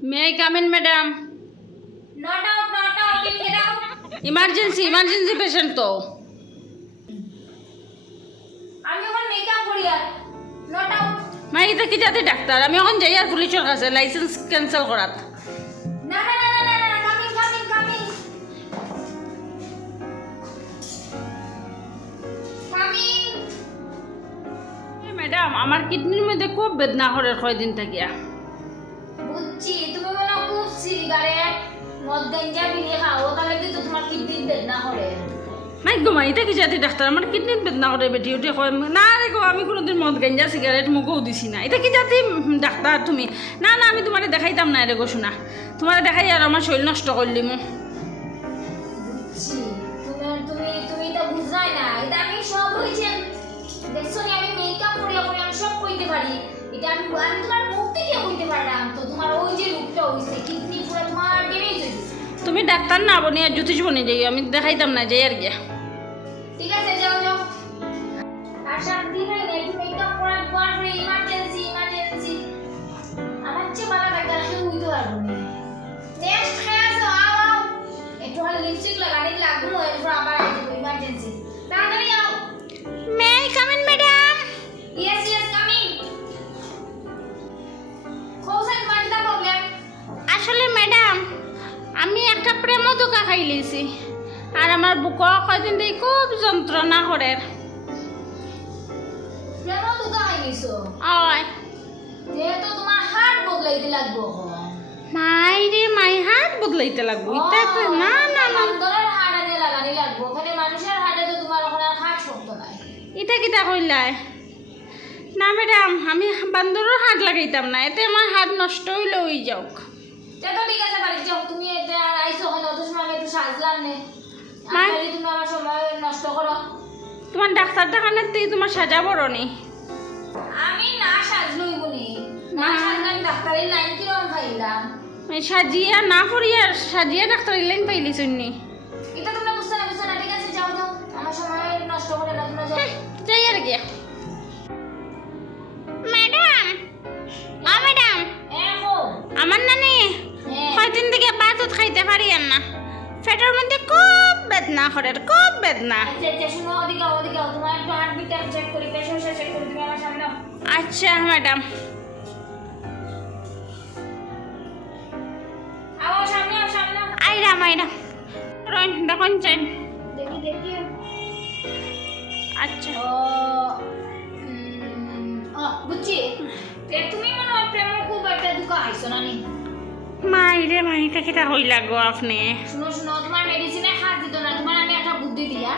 May I come in, madam? Not out, get out. Emergency patient তো আমি এখন makeup করি আর নট আউট। মা এটা কি জাতি ডাক্তার? আমি এখন যাই আর পুলিশের কাছে লাইসেন্স ক্যান্সেল করাত। না কামিং কামিং ম্যাডাম আমার কিডনির মধ্যে খুব বেদনা করে কয়দিন থাকিয়া। বুঝছি তুমি মনে খুব সিগারেট মদ গাঞ্জা বিড়ি খাও তাহলে কি তো তোমার কিডনির বেদনা করে। নাই গো মা এটা কি জাতি ডাক্তার? আমার কিডনির বেদনা করে বেটি উঠে কয় না রে গো আমি কোনোদিন মদ গাঞ্জা সিগারেট মুখেও দিছি না। এটা কি জাতি ডাক্তার তুমি? না আমি তোমারে দেখাইতাম না রে গো শোনা, তোমারে দেখাই আর আমার শরীর নষ্ট করলি মো। বুঝছি তুমি তো বুঝাই না, এটা আমি সব হইছে দেখছো নি, আমি মেকআপ করিয়া আমি সব কইতে পারি। এটা আমি তোমার মুখ থেকে কইতে পারলাম তো তোমার ওই যে রূপটা হইছে কিডনি পুরো তোমার ড্যামেজ হইছে। তুমি ডাক্তার না বনি আর জ্যোতিষ বনি যাই, আমি দেখাইতাম না যাই আর গিয়া। ঠিক আছে যাও আর সাত দিন হয় না একটু মেকআপ করার পর ইমার্জেন্সি আমার চেয়ে ভালো ডাক্তার কেউ হইতে পারবো না। নেক্সট ক্লাস আও একটু হলে লিপস্টিক লাগানি লাগবো এরপর আবার আইতে ইমার্জেন্সি তাড়াতাড়ি আও। May I come in madam? Yes coming. কোথায় তোমার কি প্রবলেম? আসলে ম্যাডাম আমি একটা প্রেম ধোকা খাই লিছি আর আমার বুক কয়দিন থেকে খুব যন্ত্রণা করে। প্রেম দুকা হইছো ওই যেহেতু তোমার হার্ট বদলাইতে লাগবো মাই হাত বদলাইতে লাগবো। এটা তো না অন্তরের হাড় আনে লাগানি লাগবো, ওখানে মানুষের হাড়ে তো তোমার ওখানে আর হাড় শক্ত নাই। এটা কিটা কইলাই? না ম্যাডাম আমি বান্দরের হাত লাগাইতাম না, এতে আমার হাত নষ্ট হইলে ওই যাওক। তো ঠিক আছে বাড়ি যাও, তুমি এটা আর আইসো ওখানে অত সময় আমি একটু সাজলাম নে মা- আর তুমি আমার সময় নষ্ট করো। তোমার ডাক্তার দেখানোর থেকে তোমার সাজা বড় নেই। আমি না সাজলই বলি না সাজলে আমি ডাক্তারের লাইন কিরম খাইলাম। সাজিয়া না করিয়া সাজিয়া ডাক্তার লাইন পাইলি শুননি। এটা তোমরা বুঝতে না ঠিক আছে যাও আমার সময় নষ্ট করে না তোমরা যাও। যাই আর গিয়া। ম্যাডাম ম্যাডাম এখন আমার নানি হ্যাঁ কয়দিন থেকে ভাত খাইতে পারি আর না, পেটের মধ্যে খুব বেদনা করে, খুব বেদনা। আচ্ছা শুনো ওদিকে তোমার একটু হার্টবিটটা চেক করি, প্রেশারটা চেক করি, তুমি আমার সামনে নাও। আচ্ছা ম্যাডাম। আও সামনে নাও। আইরা রইন দেখুন চাইন। দেখি আচ্ছা বুঝছি তুমি মনে হয় প্রেম খুব একটা দুঃখ আইসো না নি। মাইটা কিটা হইলা গো আপনি? শুনো তোমার মেডিসিনে হাত দিত না, তোমার আমি একটা বুদ্ধি দিয়া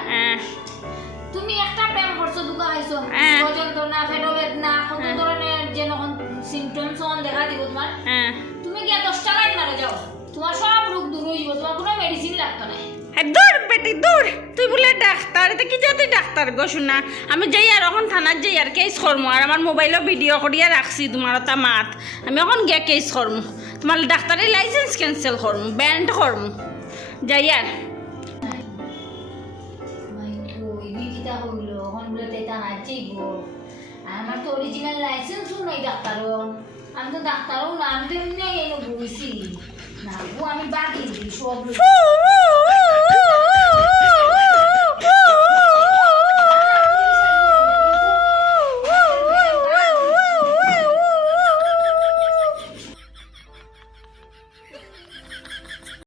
তুমি একটা প্রেম করছো দুঃখ আইসো যন্ত্রণা পেট বেদনা কত ধরনের যে সিমটমস দেখা দিব তোমার। তুমি গিয়া 10টা লাইন মারো যাও, তোমার সব রোগ দূর হয়ে যাবে, তোমার কোনো মেডিসিন লাগতো না। দূর বেটি দূর, তুই বলে ডাক্তার? এটা কি জাতি ডাক্তার গো শোনা? আমি যাই আর এখন থানার যাই আর কেস করমু, আর আমার মোবাইলও ভিডিও করিয়া রাখছি তোমার ওটা মাত, আমি এখন গিয়া কেস করমু, তোমার ডাক্তারের লাইসেন্স ক্যান্সেল করমু, ব্যান্ড করমু, যাই আর। আমার তো অরিজিনাল লাইসেন্সও নাই ডাক্তারও, আমি তো ডাক্তারও না, আমি তো এমনি এনে বলছি না আমি বাকি সব